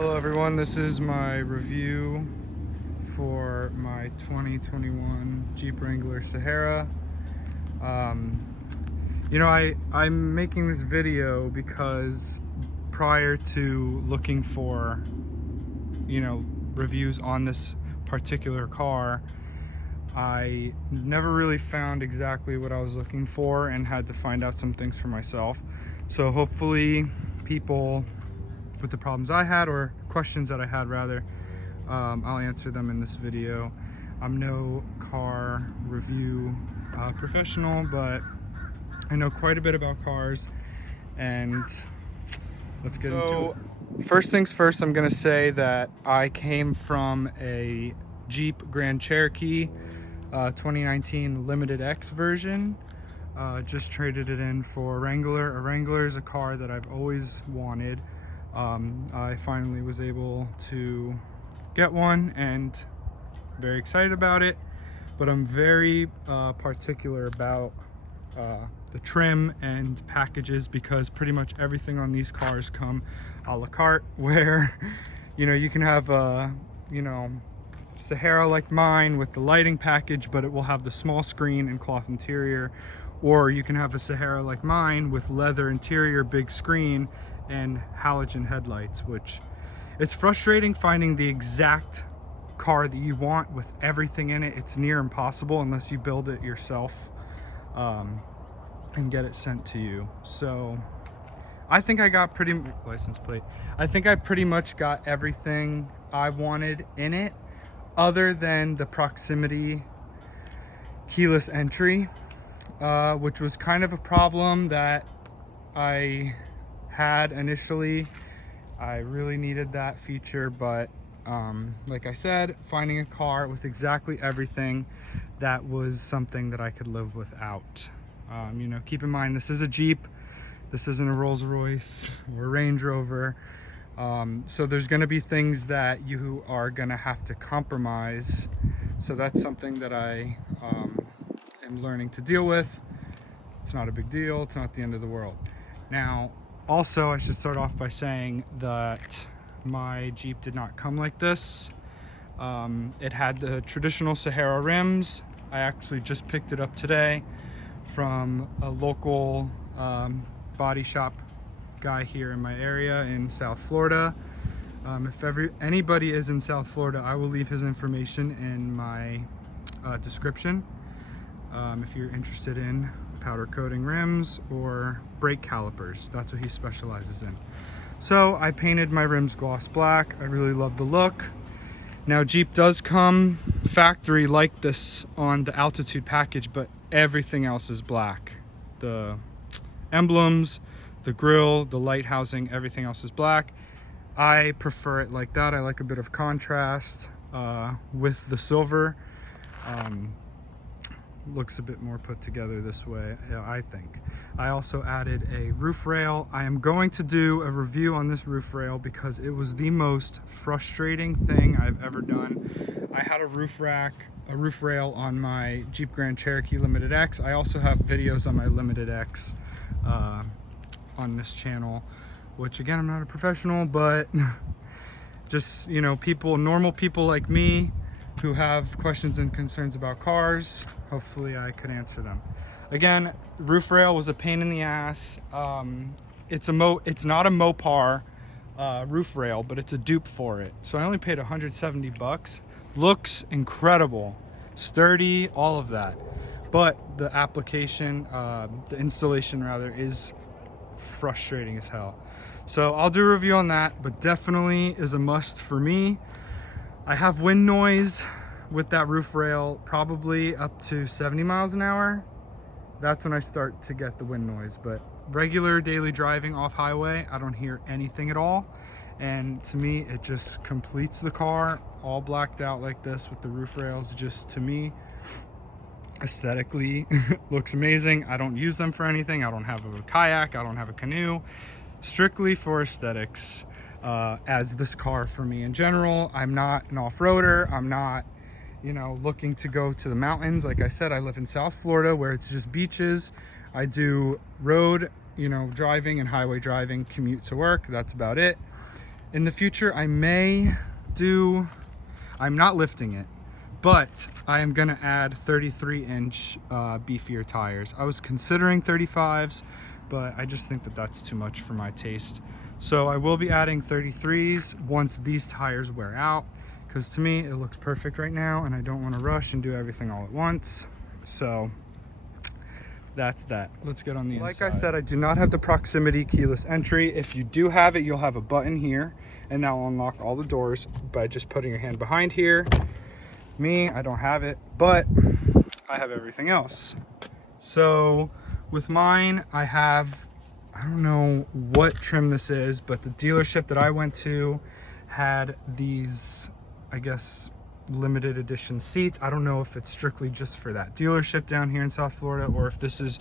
Hello everyone, this is my review for my 2021 Jeep Wrangler Sahara. I'm making this video because prior to looking for, reviews on this particular car, I never really found exactly what I was looking for and had to find out some things for myself. So hopefully people with the problems I had, or questions that I had rather, I'll answer them in this video. I'm no car review professional, but I know quite a bit about cars, and let's get into it. First things first, I'm gonna say that I came from a Jeep Grand Cherokee 2019 Limited X version. Just traded it in for a Wrangler. A Wrangler is a car that I've always wanted. I finally was able to get one and very excited about it, but I'm very particular about the trim and packages, because pretty much everything on these cars come a la carte, where you can have a Sahara like mine with the lighting package, but it will have the small screen and cloth interior, or you can have a Sahara like mine with leather interior, big screen, and halogen headlights, which it's frustrating finding the exact car that you want with everything in it. It's near impossible unless you build it yourself and get it sent to you. So I think I got license plate. I think I pretty much got everything I wanted in it, other than the proximity keyless entry, which was kind of a problem that I had initially. I really needed that feature, but like I said, finding a car with exactly everything, that was something that I could live without. Keep in mind, this is a Jeep, this isn't a Rolls Royce or a Range Rover, so there's going to be things that you are going to have to compromise. So that's something that I am learning to deal with. It's not a big deal, it's not the end of the world. Now, also, I should start off by saying that my Jeep did not come like this. It had the traditional Sahara rims. I actually just picked it up today from a local body shop guy here in my area in South Florida. If anybody is in South Florida, I will leave his information in my description if you're interested in powder coating rims or brake calipers. That's what he specializes in. So I painted my rims gloss black. I really love the look. Now, Jeep does come factory like this on the Altitude package, but everything else is black. The emblems, the grille, the light housing, everything else is black. I prefer it like that. I like a bit of contrast with the silver. Looks a bit more put together this way, I think. I also added a roof rail. I am going to do a review on this roof rail because it was the most frustrating thing I've ever done. I had a roof rail on my Jeep Grand Cherokee Limited X. I also have videos on my Limited X on this channel, which, again, I'm not a professional, but just, normal people like me who have questions and concerns about cars, hopefully I could answer them. Again, roof rail was a pain in the ass. It's not a Mopar roof rail, but it's a dupe for it. So I only paid 170 bucks. Looks incredible, sturdy, all of that. But the application, the installation rather, is frustrating as hell. So I'll do a review on that, but definitely is a must for me. I have wind noise with that roof rail, probably up to 70 miles an hour. That's when I start to get the wind noise, but regular daily driving off highway, I don't hear anything at all. And to me, it just completes the car. All blacked out like this with the roof rails, just, to me, aesthetically looks amazing. I don't use them for anything. I don't have a kayak, I don't have a canoe. Strictly for aesthetics. As this car for me in general. I'm not an off-roader. I'm not, looking to go to the mountains. Like I said, I live in South Florida where it's just beaches. I do road, driving and highway driving, commute to work. That's about it. In the future, I'm not lifting it, but I am gonna add 33-inch beefier tires. I was considering 35s, but I just think that that's too much for my taste. So I will be adding 33s once these tires wear out, because to me it looks perfect right now and I don't want to rush and do everything all at once. So that's that. Let's get on the inside. Like I said, I do not have the proximity keyless entry. If you do have it, you'll have a button here and that will unlock all the doors by just putting your hand behind here. Me, I don't have it, but I have everything else. So with mine, I don't know what trim this is, but the dealership that I went to had these, I guess, limited edition seats. I don't know if it's strictly just for that dealership down here in South Florida, or if this is,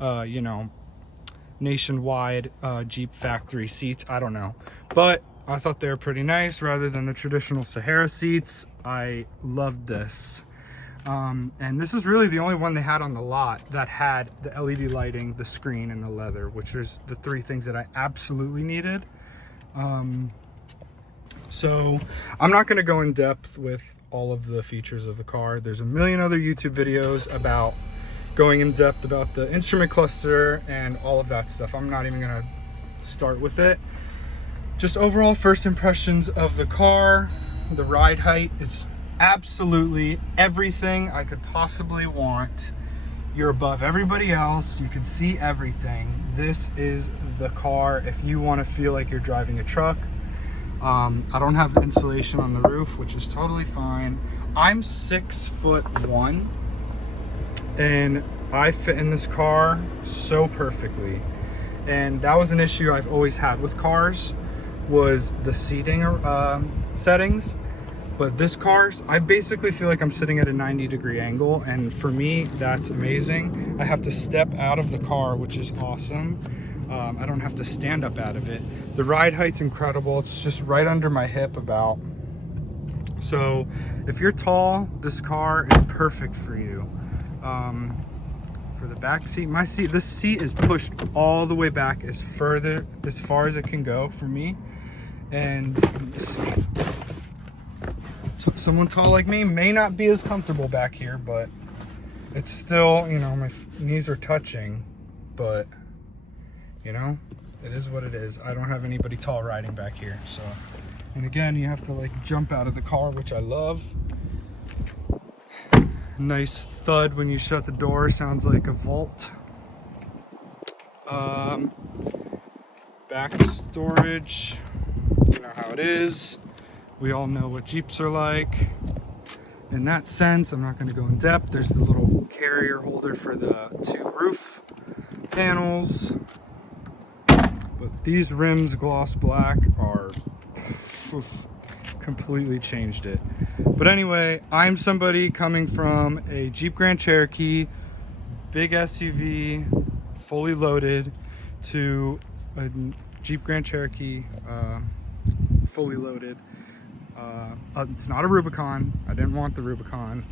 you know, nationwide Jeep factory seats. I don't know, but I thought they were pretty nice rather than the traditional Sahara seats. I loved this. And this is really the only one they had on the lot that had the LED lighting, the screen, and the leather, which is the three things that I absolutely needed. So I'm not going to go in depth with all of the features of the car. There's a million other YouTube videos about going in depth about the instrument cluster and all of that stuff. I'm not even going to start with it. Just overall first impressions of the car. The ride height is absolutely everything I could possibly want. You're above everybody else. You can see everything. This is the car if you want to feel like you're driving a truck. I don't have the insulation on the roof, which is totally fine. I'm 6'1", and I fit in this car so perfectly. And that was an issue I've always had with cars, was the seating settings. But this car, I basically feel like I'm sitting at a 90-degree angle, and for me, that's amazing. I have to step out of the car, which is awesome. I don't have to stand up out of it. The ride height's incredible. It's just right under my hip about. So if you're tall, this car is perfect for you. For the back seat, this seat is pushed all the way back as far as it can go for me. And someone tall like me may not be as comfortable back here, but it's still, you know, my knees are touching, but you know, it is what it is. I don't have anybody tall riding back here, so. And again, you have to like jump out of the car, which I love. Nice thud when you shut the door, sounds like a vault. Back storage, you know how it is. We all know what Jeeps are like. In that sense, I'm not going to go in depth. There's the little carrier holder for the two roof panels. But these rims, gloss black, are completely changed it. But anyway, I'm somebody coming from a Jeep Grand Cherokee, big SUV, fully loaded, to a Jeep Grand Cherokee, fully loaded. It's not a Rubicon. I didn't want the Rubicon.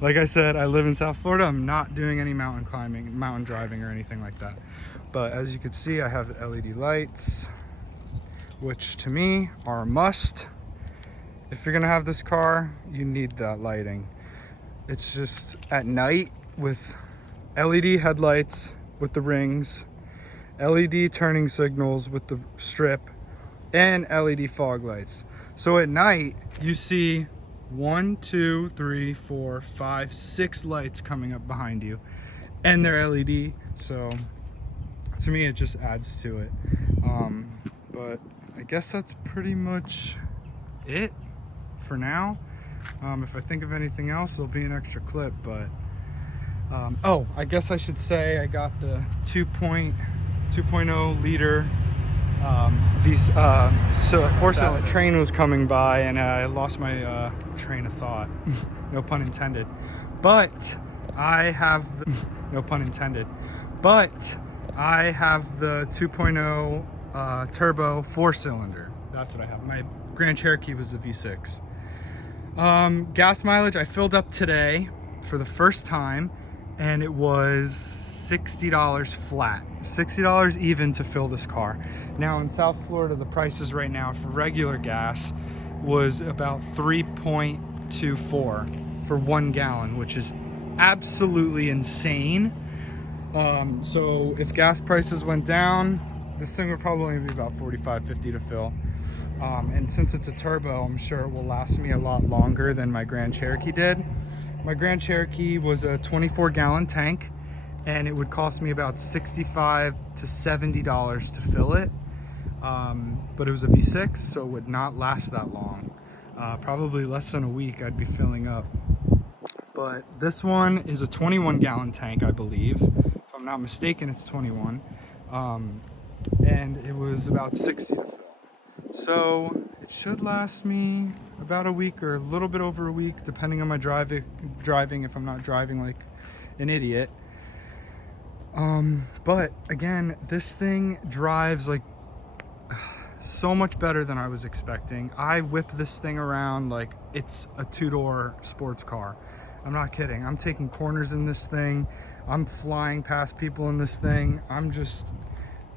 Like I said, I live in South Florida. I'm not doing any mountain climbing, mountain driving, or anything like that. But as you can see, I have the LED lights, which to me are a must. If you're gonna have this car, you need that lighting. It's just at night with LED headlights with the rings, LED turning signals with the strip, and LED fog lights. So at night, you see 1, 2, 3, 4, 5, 6 lights coming up behind you, and they're LED. So to me, it just adds to it. But I guess that's pretty much it for now. If I think of anything else, there'll be an extra clip. But oh, I guess I should say I got the 2.0 liter four-cylinder. Train was coming by and I lost my train of thought. No pun intended. But I have the, no pun intended. But I have the 2.0 turbo 4-cylinder. That's what I have. My Grand Cherokee was the V6. Gas mileage, I filled up today for the first time, and it was $60 flat, $60 even to fill this car. Now in South Florida, the prices right now for regular gas was about 3.24 for 1 gallon, which is absolutely insane. So if gas prices went down, this thing would probably be about $45-50 to fill. And since it's a turbo, I'm sure it will last me a lot longer than my Grand Cherokee did. My Grand Cherokee was a 24-gallon tank, and it would cost me about $65 to $70 to fill it. But it was a V6, so it would not last that long. Probably less than a week I'd be filling up. But this one is a 21-gallon tank, I believe. If I'm not mistaken, it's 21. And it was about 60 to fill. So it should last me about a week or a little bit over a week, depending on my driving if I'm not driving like an idiot. But again, this thing drives like so much better than I was expecting. I whip this thing around like it's a two-door sports car. I'm not kidding. I'm taking corners in this thing. I'm flying past people in this thing.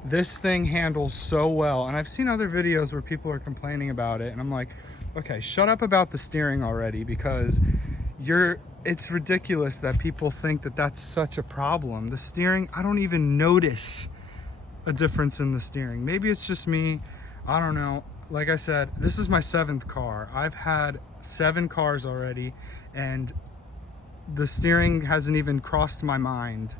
This thing handles so well. And I've seen other videos where people are complaining about it, and I'm like, okay, shut up about the steering already, because it's ridiculous that people think that that's such a problem. The steering, I don't even notice a difference in the steering. Maybe it's just me, I don't know. Like I said, this is my 7th car. I've had 7 cars already, and the steering hasn't even crossed my mind.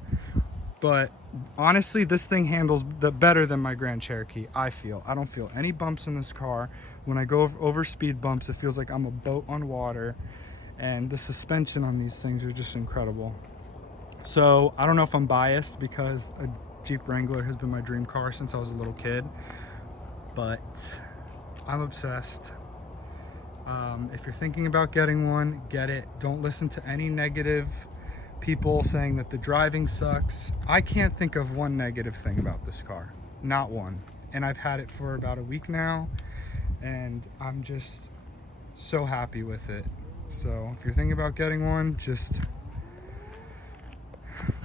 But honestly, this thing handles better than my Grand Cherokee, I feel. I don't feel any bumps in this car. When I go over speed bumps, it feels like I'm a boat on water. And the suspension on these things are just incredible. So I don't know if I'm biased, because a Jeep Wrangler has been my dream car since I was a little kid, but I'm obsessed. If you're thinking about getting one, get it. Don't listen to any negative people saying that the driving sucks. I can't think of one negative thing about this car, not one. And I've had it for about a week now, and I'm just so happy with it. So if you're thinking about getting one, just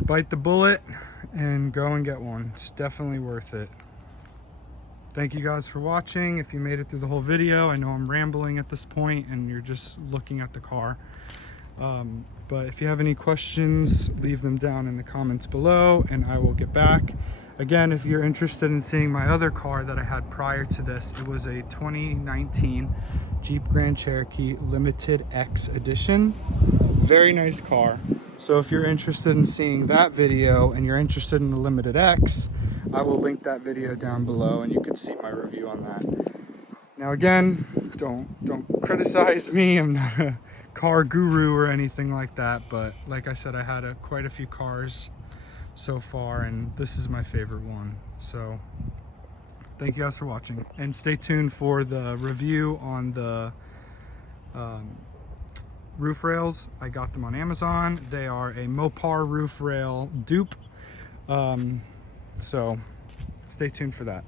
bite the bullet and go and get one. It's definitely worth it. Thank you guys for watching. If you made it through the whole video, I know I'm rambling at this point and you're just looking at the car. But if you have any questions, leave them down in the comments below and I will get back. Again, if you're interested in seeing my other car that I had prior to this, it was a 2019 Jeep Grand Cherokee Limited X Edition. Very nice car. So if you're interested in seeing that video and you're interested in the Limited X, I will link that video down below and you can see my review on that. Now again, don't criticize me. I'm not a car guru or anything like that, but like I said, I had quite a few cars so far and this is my favorite one. So thank you guys for watching, and stay tuned for the review on the roof rails. I got them on Amazon. They are a Mopar roof rail dupe. So stay tuned for that.